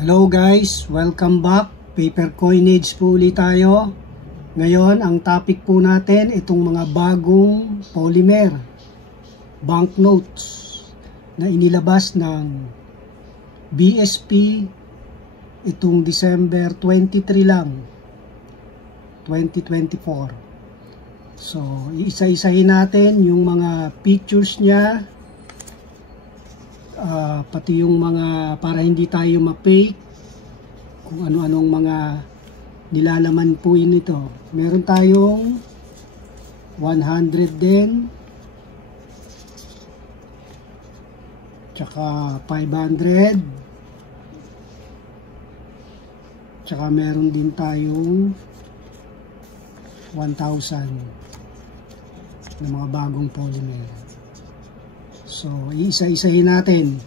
Hello guys, welcome back. Paper coinage po ulit tayo. Ngayon, ang topic po natin, itong mga bagong polymer banknotes na inilabas ng BSP itong December 23 lang, 2024. So, iisa-isahin natin yung mga pictures niya, pati yung mga para hindi tayo ma-fake kung ano-anong mga nilalaman po ito. Meron tayong 100 din, tsaka 500, tsaka meron din tayong 1,000 na mga bagong polymer. So, iisa-isahin natin.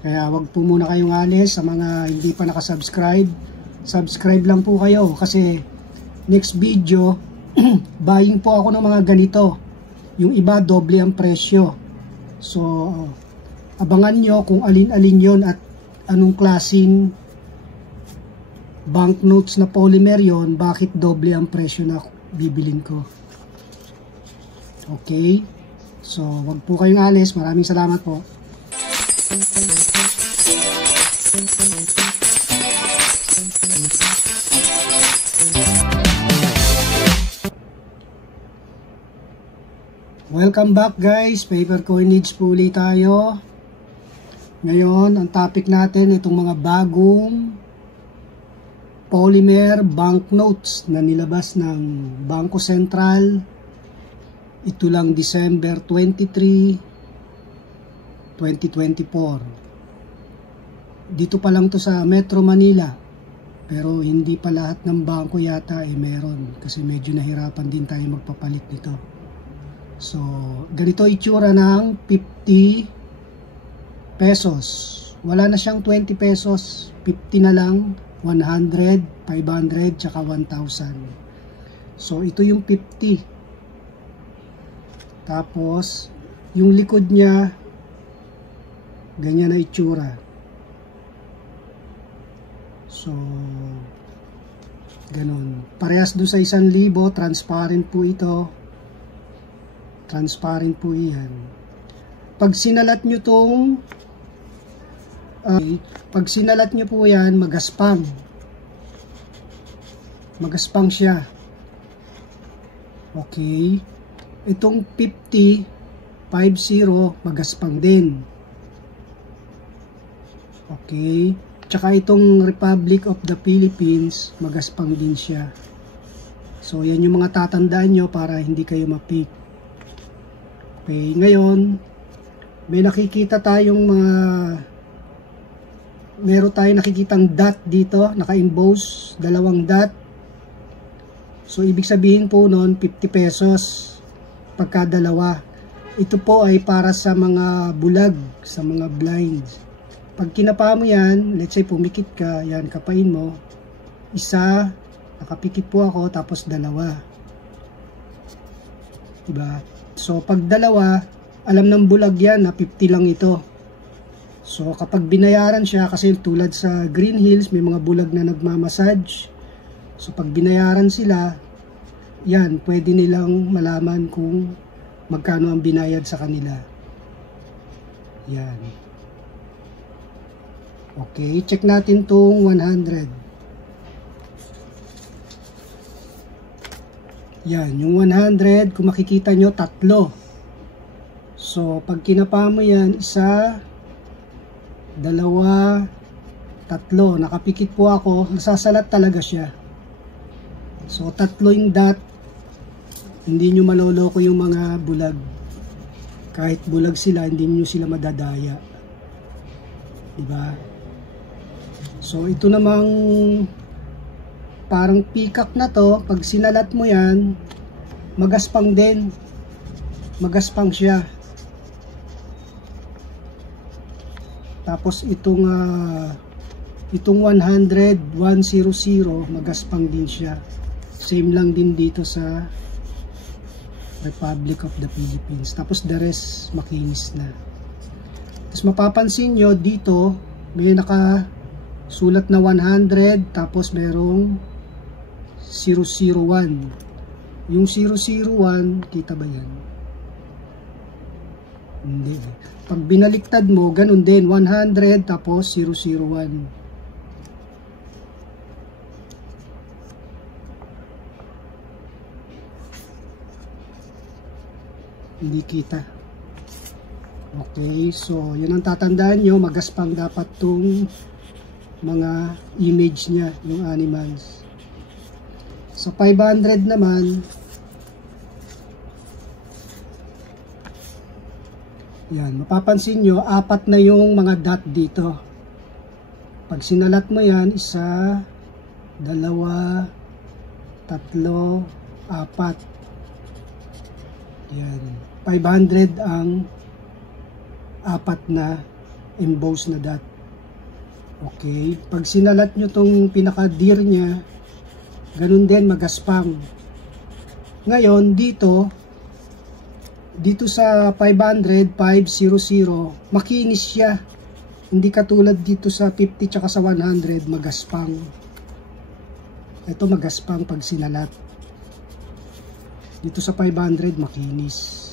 Kaya wag po muna kayong alis. Sa mga hindi pa nakasubscribe, subscribe lang po kayo. Kasi next video, buying po ako ng mga ganito. Yung iba, doble ang presyo. So, abangan nyo kung alin-alin yon at anong klaseng banknotes na polymer yon, bakit doble ang presyo na bibilin ko. Okay? So, wag po kayong alis. Maraming salamat po. Welcome back guys. Paper coinage po ulit tayo. Ngayon, ang topic natin, itong mga bagong polymer banknotes na nilabas ng Bangko Sentral. Ito lang December 23, 2024. Dito pa lang to sa Metro Manila. Pero hindi pa lahat ng bangko yata meron. Kasi medyo nahirapan din tayo magpapalit nito. So, ganito itsura ng 50 pesos. Wala na siyang 20 pesos. 50 na lang. 100, 500, tsaka 1,000. So, ito yung 50. Tapos, yung likod niya, ganyan na itsura. So, ganon. Parehas doon sa 1,000, transparent po ito. Transparent po iyan. Pag sinalat nyo tong, pag sinalat nyo po yan, magaspang. Magaspang siya. Okay. Itong 50, magaspang din. Okay. Tsaka itong Republic of the Philippines, magaspang din siya. So, yan yung mga tatandaan nyo para hindi kayo ma-fake. Okay. Ngayon, may nakikita tayong mga, meron tayong nakikitang dot dito, naka-emboss, 2 dot. So, ibig sabihin po nun, 50 pesos. Pagka dalawa. Ito po ay para sa mga bulag, sa mga blinds. Pag kinapa mo yan, let's say pumikit ka, yan, kapain mo. Isa, nakapikit po ako, tapos 2. Diba? So, pag 2, alam ng bulag yan na 50 lang ito. So, kapag binayaran siya, kasi tulad sa Green Hills, may mga bulag na nagmamassage. So, pag binayaran sila, yan, pwede nilang malaman kung magkano ang binayad sa kanila. Yan. Okay, check natin tong 100. Yan, yung 100, kung makikita nyo, 3. So, pag kinapa mo yan, 1, 2, 3. Nakapikit po ako, nasasalat talaga siya. So, 3 yung dot. Hindi nyo maloloko yung mga bulag. Kahit bulag sila, hindi nyo sila madadaya. Diba? So, ito namang parang peacock na to. Pag sinalat mo yan, magaspang din. Magaspang siya. Tapos, itong 100, 100, magaspang din siya. Same lang din dito sa Republic of the Philippines. Tapos the rest makinis na. Tapos mapapansin nyo dito may naka sulat na 100, tapos merong 001. Yung 001, kita ba yan? Hindi. Pag binaliktad mo, ganun din, 100 tapos 001. Hindi kita. Okay, so yun ang tatandaan nyo, magaspang dapat tong mga image niya, yung animals. Sa 500 naman, yan, mapapansin nyo, 4 na yung mga dot dito. Pag sinalat mo yan, 1, 2, 3, 4. Yan, 500 ang 4 na embossed na dot. Okay, pag sinalat nyo tong pinaka-deer nya, ganun din, magaspang. Ngayon, dito sa 500, 500, makinis siya. Hindi katulad dito sa 50 tsaka sa 100, magaspang. Ito magaspang pag sinalat. Dito sa 500, makinis.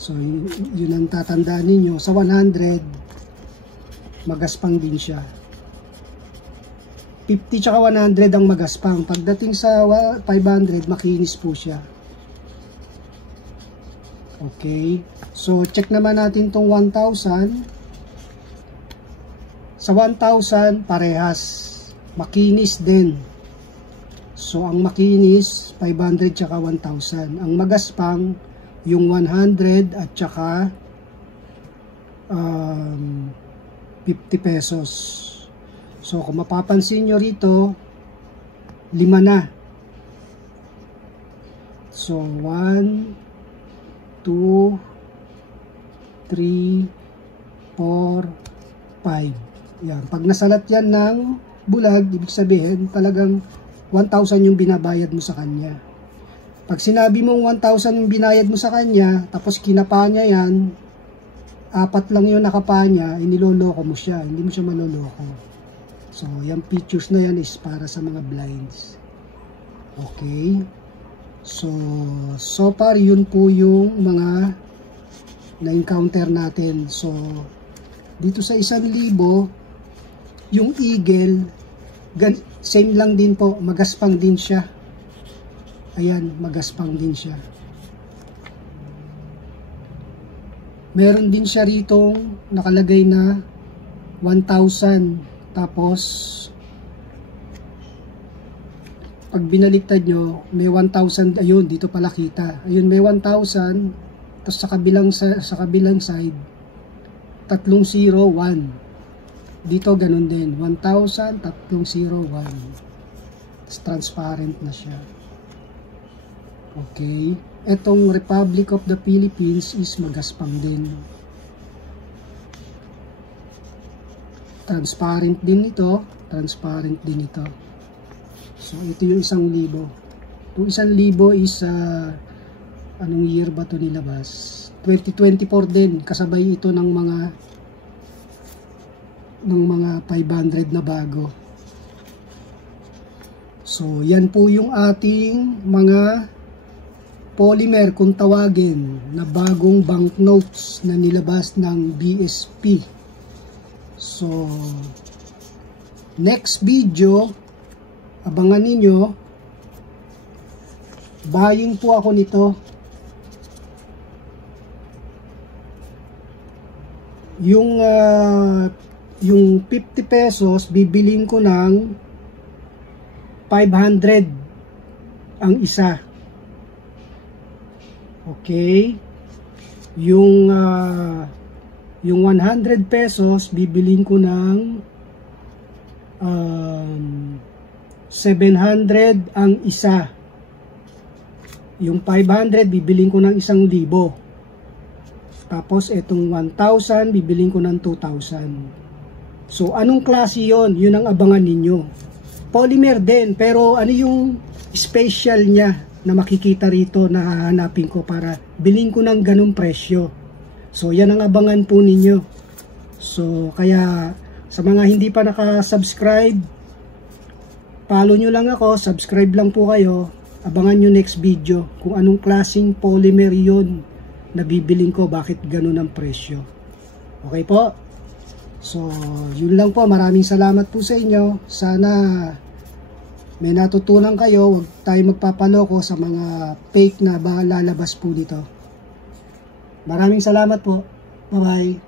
So, yun ang tatandaan ninyo. Sa 100, magaspang din siya. 50 tsaka 100 ang magaspang. Pagdating sa 500, makinis po siya. Okay. So, check naman natin tong 1,000. Sa 1,000, parehas. Makinis din. So, ang makinis, 500 tsaka 1,000. Ang magaspang, yung 100 at tsaka 50 pesos. So, kung mapapansin nyo rito, 5 na. So, 1, 2, 3, 4, 5. Yan. Pag nasalat yan ng bulag, ibig sabihin, talagang 1,000 yung binabayad mo sa kanya. Pag sinabi mong 1,000 yung binayad mo sa kanya, tapos kinapa niya yan, 4 lang yung nakapa niya, iniloloko mo siya. Hindi mo siya maloloko. So, yung pictures na yan is para sa mga blinds. Okay. So far, yun po yung mga na-encounter natin. So, dito sa 1,000, yung eagle, same lang din po, magaspang din siya. Ayan, magaspang din siya. Meron din siya rito nakalagay na 1,000. Tapos, pag binaliktad nyo, may 1,000, ayun, dito pala kita. Ayun, may 1,000, tapos sa kabilang side, 301. Dito, ganun din, 1,000, 301. Tapos transparent na siya. Okay. Etong Republic of the Philippines is magaspang din. Transparent din ito, transparent din ito. So, ito yung 1,000. Yung 1,000 is, anong year ba ito nilabas? 2024 din. Kasabay ito ng mga 500 na bago. So, yan po yung ating mga polymer, kung tawagin, na bagong banknotes na nilabas ng BSP. So, next video, abangan ninyo, buying po ako nito. Yung 50 pesos, bibiling ko ng 500 ang isa. Okay? Yung 100 pesos, bibiling ko ng 700 ang isa. Yung 500, bibiling ko ng 1,000. Tapos, itong 1,000, bibiling ko ng 2,000. So, anong klase yon? Yun ang abangan ninyo. Polymer din, pero ano yung special niya na makikita rito na hahanapin ko para biling ko ng ganung presyo. So, yan ang abangan po ninyo. So, kaya Sa mga hindi pa nakasubscribe, follow nyo lang ako, subscribe lang po kayo. Abangan nyo next video kung anong klaseng polymer yun na bibiling ko, bakit ganun ang presyo. Okay po? So, yun lang po. Maraming salamat po sa inyo. Sana may natutunan kayo. Huwag tayo magpapaloko sa mga fake na lalabas po dito. Maraming salamat po. Bye-bye.